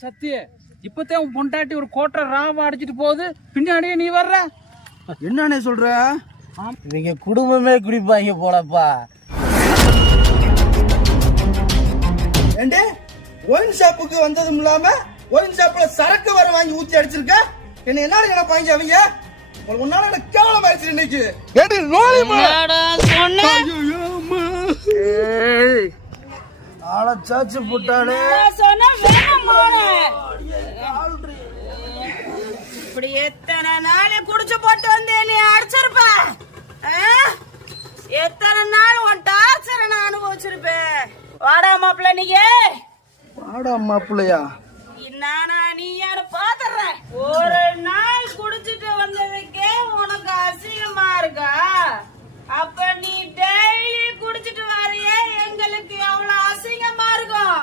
சத்திய இப்பதான் உன் பொண்டாட்டி ஒரு கோட்டை ராவ அடிச்சிட்டு போகுது, பின்னாடியே நீ வர்ற. என்னன்னே சொல்ற? நீங்க குடும்பமே குடிப்பாங்க போலப்பா. ஏண்டே ஒயின் ஷாப்புக்கு வந்ததும் இல்லாம ஒயின் ஷாப்ல சரக்கு வர வாங்கி ஊத்தி அடிச்சிருக்க. என்ன நினைப்பாங்க அவங்க? உன்னால எனக்கு கேவலம் ஆயிடுச்சு இன்னைக்கு. சாச்சு போட்டாலே இப்படி எத்தனை நாள் குடிச்சு போட்டு வந்து நீ அடிச்சிருப்ப. எத்தனை நாள் உன் டார்ச்சரை நான் அனுபவிச்சிருப்பேன். வாடா மாப்பிள்ள நீங்க. வாடா மாப்பிள்ளையா? நானா நீ யாரு பாத்துறேன். ஒரு நாள் குடிச்சிட்டு வந்ததுக்கே உனக்கு அசிங்கமா இருக்கா? அப்ப நீ டெய்லி குடிச்சிட்டு வரையே எங்களுக்கு எவ்வளவு அசிங்கமா இருக்கும்.